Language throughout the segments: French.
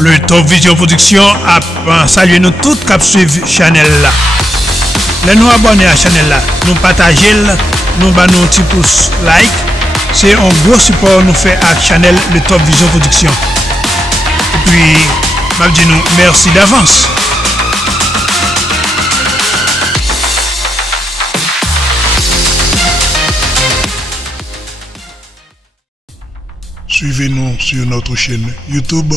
Le Top Vision Production a salué nous tous qui suivent Chanel là. Les nous abonnés à Chanel là, nous partager, nous battons un petit pouce like. C'est un gros support nous fait à Chanel le Top Vision Production. Et puis, je dis nous merci d'avance. Suivez-nous sur notre chaîne YouTube.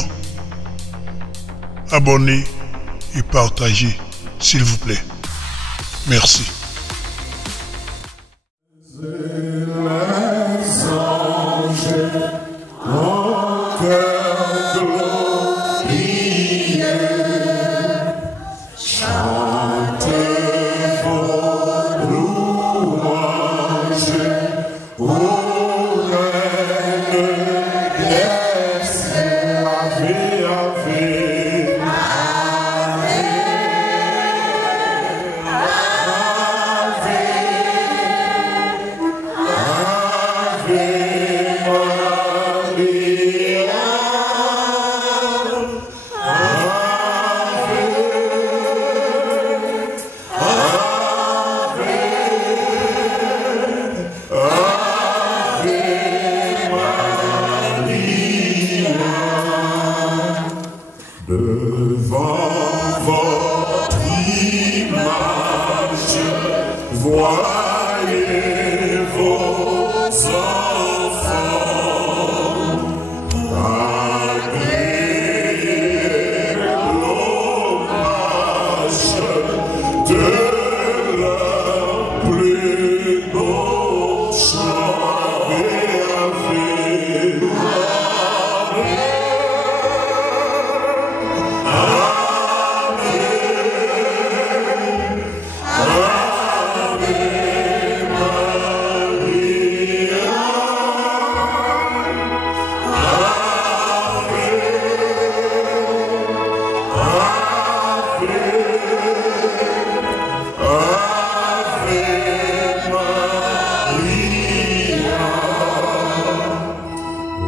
Abonnez et partagez, s'il vous plaît. Merci. Devant votre image, voyez vos enfants agréer l'hommage de leur plus beau chant et avec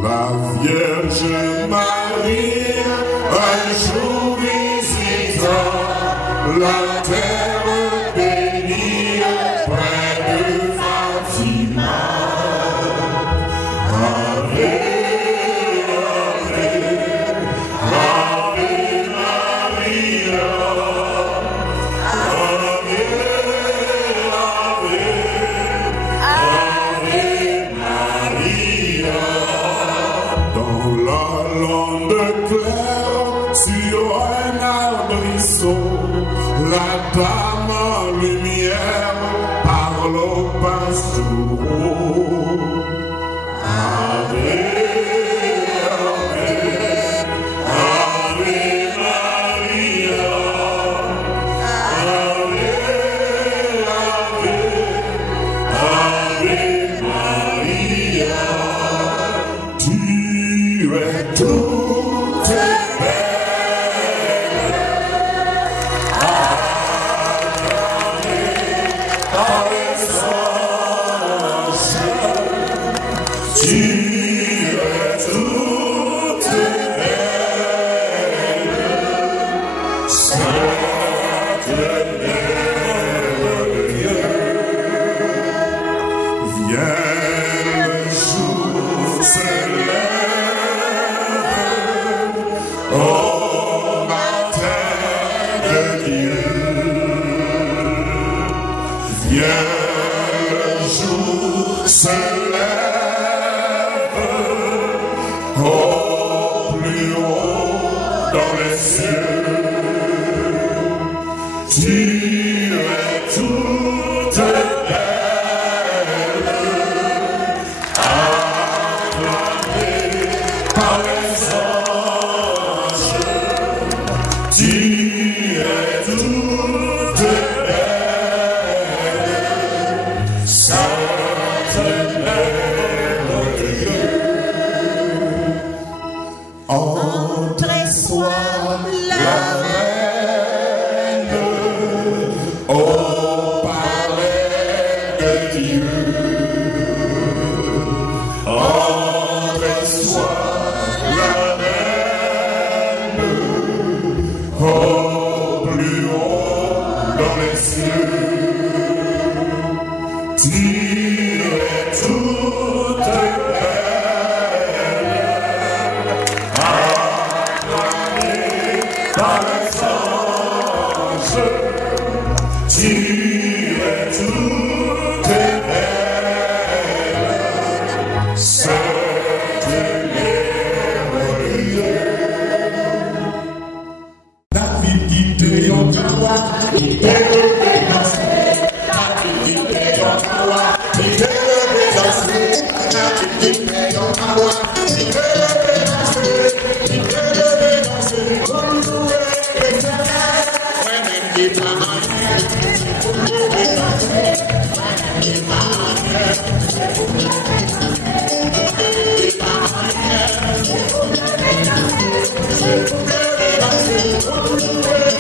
la Vierge Marie, un jour visitant la terre bénie près de Fatima. Ave, Ave, Ave Maria. Ave, Ave, Ave Maria. Dans la lande claire, sur un arbrisseau, la dame en lumière parle au passereau. Ave, Ave, Ave Maria. Ave, Ave, Ave Maria. Tu es toute belle, acclamée par les anges. Tu es toute belle, Sainte Mère de Dieu. Viens le jour s'élève au matin de Dieu. Viens le jour s'élève au plus haut dans les cieux. Tu es toute belle, acclamée par les anges. Tu es toute belle, Sainte Mère de Dieu. Entre sois la reine au palais de Dieu. Entre sois la reine par les anges, tu es toute belle, Sainte Mère. David guide yon kawa, il est levé danser. David guide yon kawa, il est levé danser. David guide yon kawa, il est levé danser. Il est levé danser. Pour louer l'Éternel. When it is my hand, pour louer danser. When it is my hand, pour louer danser. When it is my hand, pour louer danser. Pour louer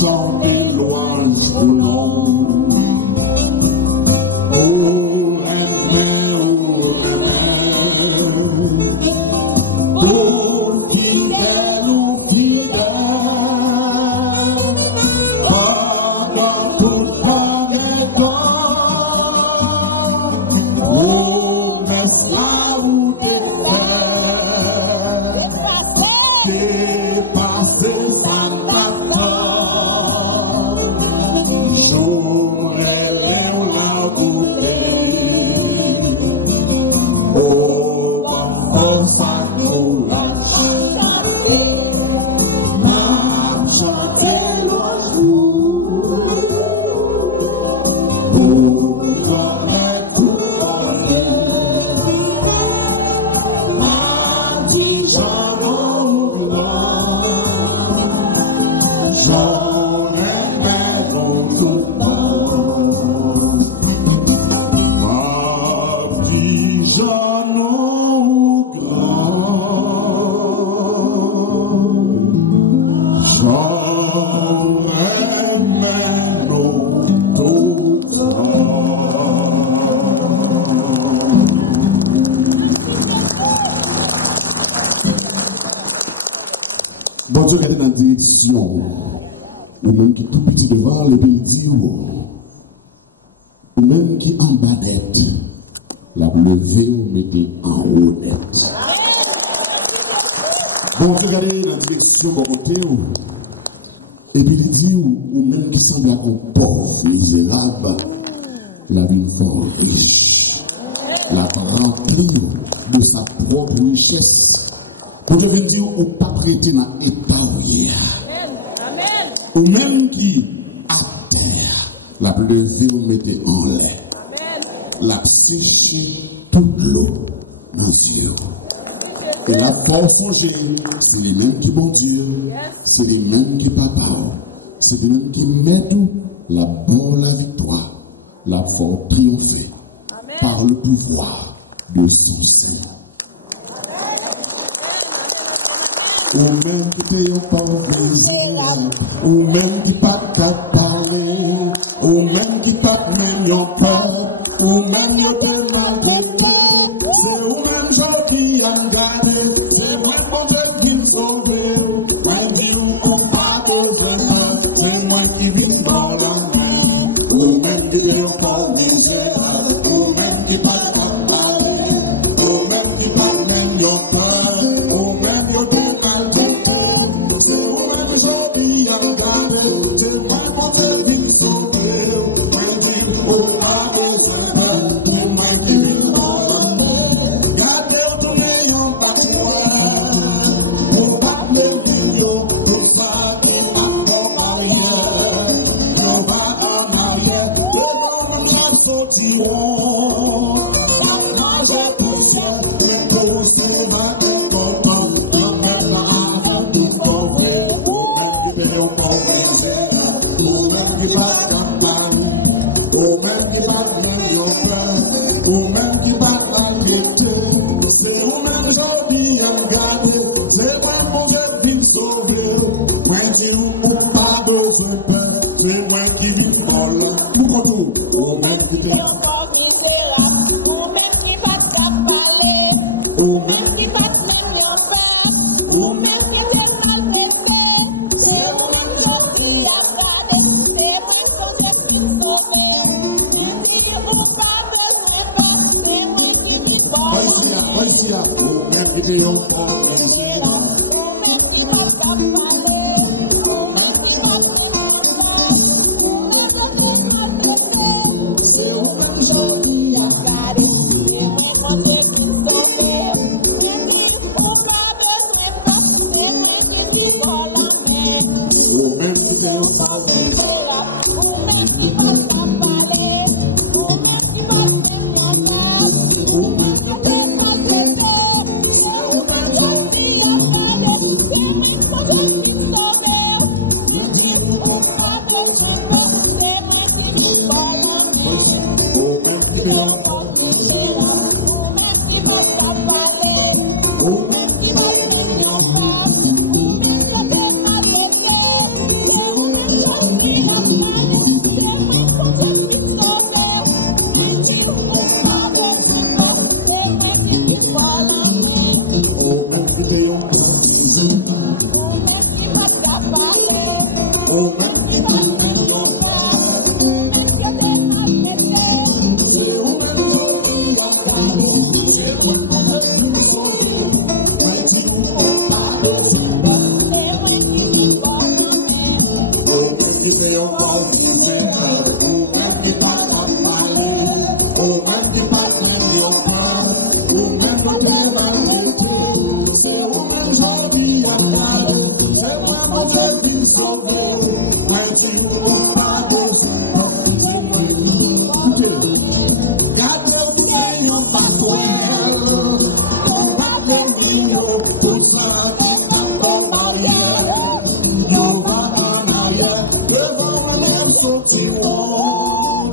J'en ai mes question, ou même qui tout petit devant le pays dit, ou même qui en bas d'être, la lever ou mettez en haut net. Bon, regardez la direction de côté, et puis il dit, ou même qui semble un pauvre, misérable, la vie fort riche, la remplir de sa propre richesse. Pour te dire, ou pas prêter dans l'état, ou même qui à terre, la lever ou mettez en l'air, la sécher toute l'eau dans les yeux. Et la force forgée, c'est les mêmes qui bon Dieu, c'est les mêmes qui papa, c'est les mêmes qui mettent la bonne la victoire, la force triompher par le pouvoir de son Seigneur. Ou même qui t'ayant pas plaisir, ou même qui pas qu'à parler, ou même qui pas même yon peur, ou même yon te maltraité, c'est ou même gens qui a gardé, c'est moi mon Dieu qui me sauve, moi qui ou pas besoin, c'est moi qui vis dans la main, ou même qui t'ayant pas plaisir, ou même qui pas qu'à parler, ou même qui pas même yon peur, ou même yon te c'est où-même j'oublie à regarder, c'est moi mon Dieu qui me sauve, moi qui au pas besoin, c'est moi qui vis dans la paix. Gardez tout meilleur patrimoine, pour pas le vivre, pour ça qui va en arrière, on va en arrière, devant nous sortirons, la marge pour ciel, et pour ce matin content, la mer la ou même qui va t'inquiéter, c'est ou même aujourd'hui à regarder, c'est moi mon Dieu qui me sauve, moi qui ou pas besoin de peur, c'est moi qui vis folle, tout contre ou même qui te ou même qui va t'appeler, ou même qui va t'aimer, ou même qui te maltraiter, c'est ou même aujourd'hui à regarder, c'est moi son Dieu qui me sauve, voici à vous, même qui te ont pensé. C'est où même joli à regarder, c'est moi mon Dieu qui me sauve. C'est moi qui vis dans la main. Ou même qui te ont pensé. Ou même qui m'ont parlé. Ou même qui m'ont fait ou même qui t'ont maltraité. C'est ou même joli à regarder, c'est moi mon Dieu qui me sauve. Je dis ou pas besoin, c'est moi qui vis dans la main. Ou même qui te ont pensé. Ou même qui m'ont parlé. Ou même qui m'ont fait ou même qui t'ont maltraité. C'est ou même joli à regarder, c'est moi mon Dieu qui me sauve. Je dis ou pas besoin, c'est moi qui vis dans la main. Ou même qui te ont pensé. Ou même qui m'ont parlé. Ou même qui m'ont fait ou même qui t'ont maltraité. C'est ou même joli à regarder, c'est moi mon Dieu qui me sauve. Moi qui ou pas besoin, c'est moi qui vis dans la main. Ou même qui te ont pensé, ou même qui t'ont parlé, ou même qui passent même peur, ou même qui t'ont maltraité. C'est ou même joli à regarder, c'est moi mon Dieu qui me sauve. Moi qui ou pas besoin, c'est moi qui vis dans la main. Gardez tout meilleur patrimoine, on va le vivre, tout ça qui va en arrière, on va en arrière, devant les sortirons,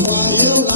Smile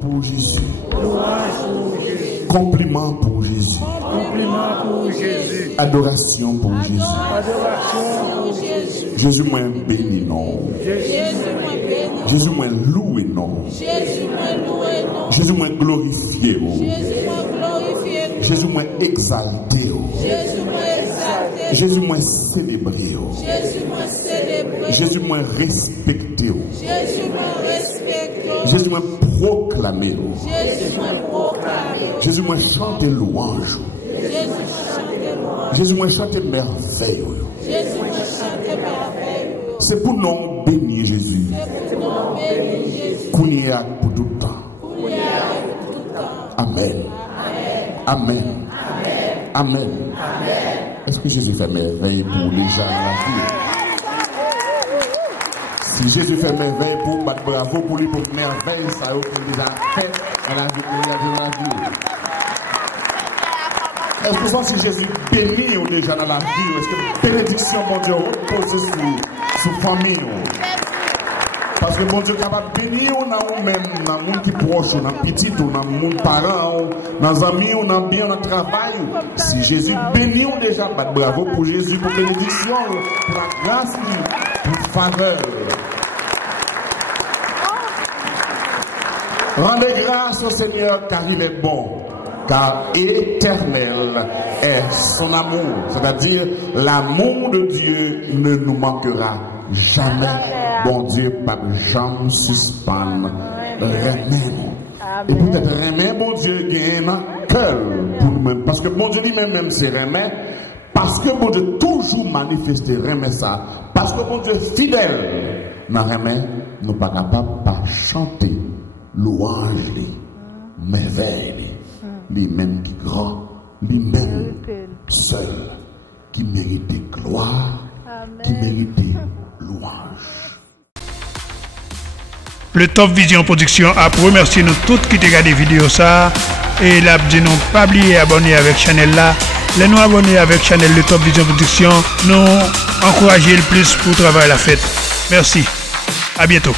Pour Jésus. Compliment pour Jésus. Adoration pour Jésus. Jésus m'a béni non. Jésus m'a loué non. Jésus m'a glorifié. Jésus m'a exalté. Jésus m'a célébré. Jésus m'a respecté. Jésus m'a proclamé. Jésus m'a chanté louange. Jésus m'a chanté merveille. C'est pour nous bénir Jésus. Qu'on y a pour tout le temps. Amen. Amen. Amen. Est-ce que Jésus fait merveille pour les gens dans la vie? Si Jésus fait merveille pour battre bravo pour lui, pour merveille, ça a déjà fait dans la vie. Est-ce que ça, si Jésus bénit déjà dans la vie, est-ce que la bénédiction, mon Dieu, repose sur la famille? Parce que mon Dieu est capable de bénir dans nous-mêmes, dans le monde qui est proche, dans le petit, dans le monde parent, dans les amis, dans le bien, dans le travail. Si Jésus bénit déjà, battre bravo pour Jésus, pour la bénédiction, pour la grâce, pour la faveur. Rendez grâce au Seigneur car il est bon, car éternel est son amour. C'est-à-dire, l'amour de Dieu ne nous manquera jamais. Bon Dieu, pas jamais suspendre, remet. Et peut-être remet, bon Dieu, gagne un cœur pour nous-mêmes. Parce que bon Dieu lui-même, même c'est remet. Parce que bon Dieu toujours manifesté, remet ça. Parce que bon Dieu fidèle, dans remet, nous pas capables de chanter. Louange, merveille, lui-même qui grand, lui-même seul, qui méritait gloire, qui méritait louange. Le Top Vision Production a remercié nous tous qui ont regardé la vidéo ça et l'a dit non pas oublier abonner avec channel là. Les nous abonner avec channel Le Top Vision Production, nous encourager le plus pour travailler la fête. Merci. À bientôt.